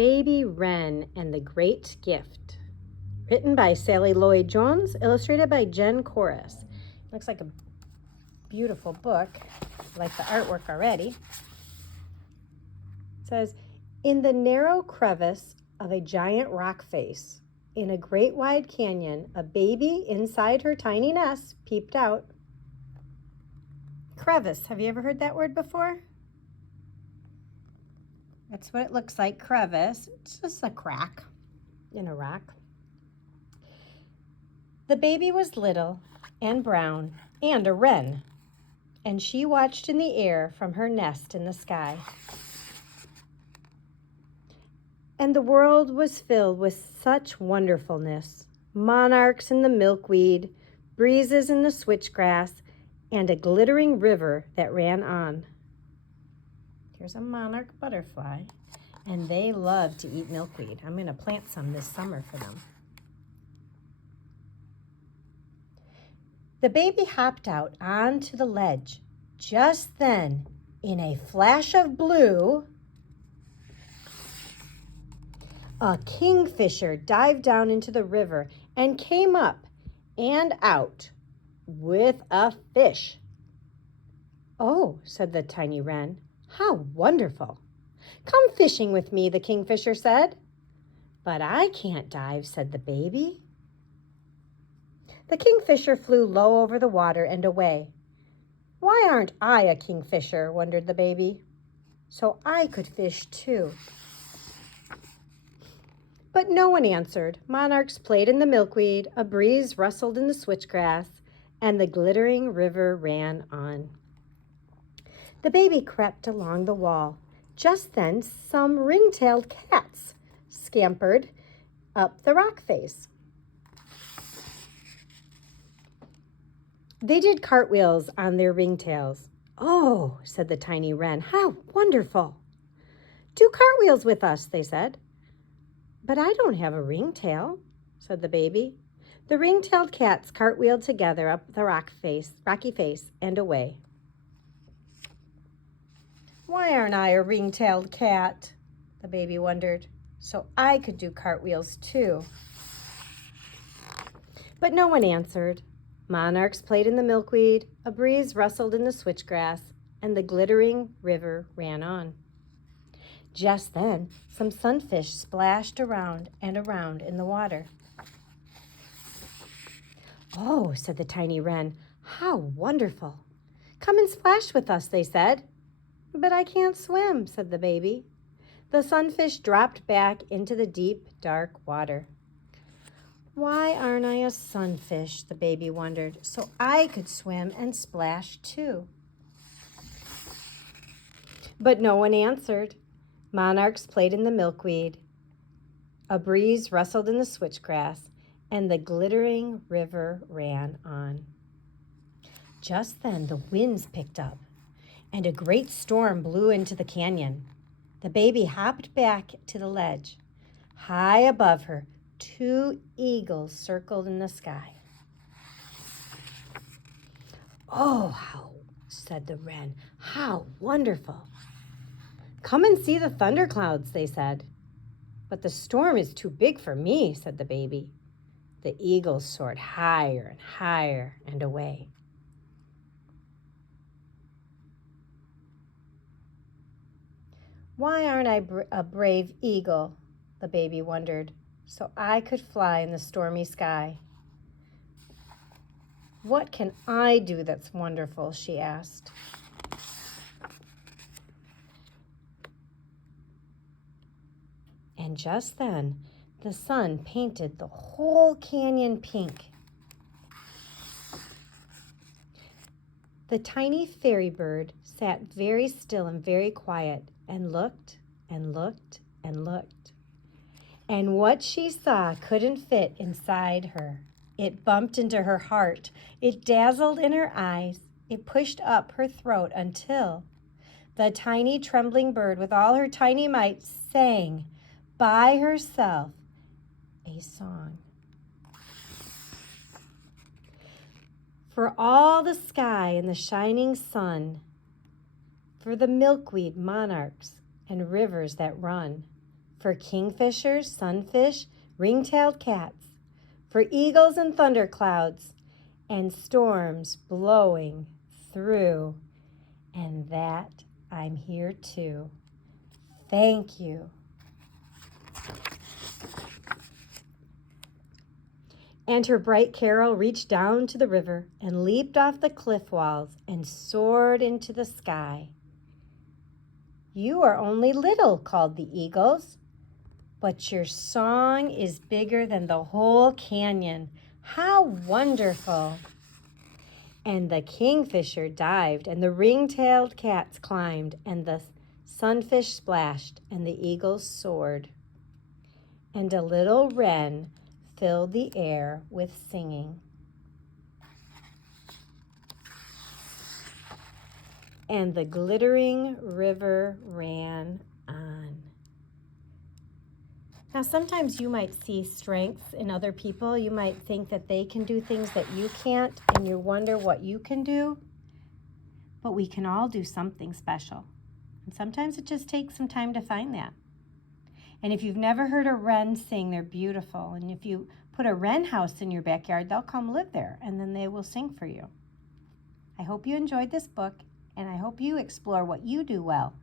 Baby Wren and the Great Gift. Written by Sally Lloyd Jones, illustrated by Jen Corus. Looks like a beautiful book. I like the artwork already. It says, in the narrow crevice of a giant rock face, in a great wide canyon, a baby inside her tiny nest peeped out. Crevice, have you ever heard that word before? That's what it looks like, crevice. It's just a crack in a rock. The baby was little and brown and a wren, and she watched in the air from her nest in the sky. And the world was filled with such wonderfulness, monarchs in the milkweed, breezes in the switchgrass, and a glittering river that ran on. Here's a monarch butterfly, and they love to eat milkweed. I'm going to plant some this summer for them. The baby hopped out onto the ledge. Just then, in a flash of blue, a kingfisher dived down into the river and came up and out with a fish. "Oh," said the tiny wren, "how wonderful! Come fishing with me," the kingfisher said. "But I can't dive," said the baby. The kingfisher flew low over the water and away. "Why aren't I a kingfisher?" wondered the baby. "So I could fish too." But no one answered. Monarchs played in the milkweed, a breeze rustled in the switchgrass, and the glittering river ran on. The baby crept along the wall. Just then, some ring-tailed cats scampered up the rock face. They did cartwheels on their ringtails. "Oh," said the tiny wren, "how wonderful! Do cartwheels with us," they said. "But I don't have a ringtail," said the baby. The ring-tailed cats cartwheeled together up the rocky face, and away. "Why aren't I a ring-tailed cat?" the baby wondered. "So I could do cartwheels too." But no one answered. Monarchs played in the milkweed, a breeze rustled in the switchgrass, and the glittering river ran on. Just then, some sunfish splashed around and around in the water. "Oh," said the tiny wren, "how wonderful! Come and splash with us," they said. "But I can't swim," said the baby. The sunfish dropped back into the deep, dark water. "Why aren't I a sunfish?" the baby wondered, "so I could swim and splash too." But no one answered. Monarchs played in the milkweed. A breeze rustled in the switchgrass, and the glittering river ran on. Just then the winds picked up, and a great storm blew into the canyon. The baby hopped back to the ledge. High above her, 2 eagles circled in the sky. "Oh," said the wren, "how wonderful! Come and see the thunderclouds," they said. "But the storm is too big for me," said the baby. The eagles soared higher and higher and away. "Why aren't I a brave eagle?" the baby wondered, "so I could fly in the stormy sky." "What can I do that's wonderful?" she asked. And just then, the sun painted the whole canyon pink. The tiny fairy bird sat very still and very quiet and looked and looked and looked. And what she saw couldn't fit inside her. It bumped into her heart. It dazzled in her eyes. It pushed up her throat until the tiny trembling bird with all her tiny might sang by herself a song. For all the sky and the shining sun, for the milkweed monarchs and rivers that run, for kingfishers, sunfish, ring-tailed cats, for eagles and thunderclouds, and storms blowing through. And that I'm here too. Thank you. And her bright carol reached down to the river and leaped off the cliff walls and soared into the sky. You are only little, called the eagles, but your song is bigger than the whole canyon. How wonderful! And the kingfisher dived, and the ring-tailed cats climbed, and the sunfish splashed, and the eagles soared. And a little wren filled the air with singing. And the glittering river ran on. Now, sometimes you might see strengths in other people. You might think that they can do things that you can't, and you wonder what you can do. But we can all do something special. And sometimes it just takes some time to find that. And if you've never heard a wren sing, they're beautiful. And if you put a wren house in your backyard, they'll come live there, and then they will sing for you. I hope you enjoyed this book, and I hope you explore what you do well.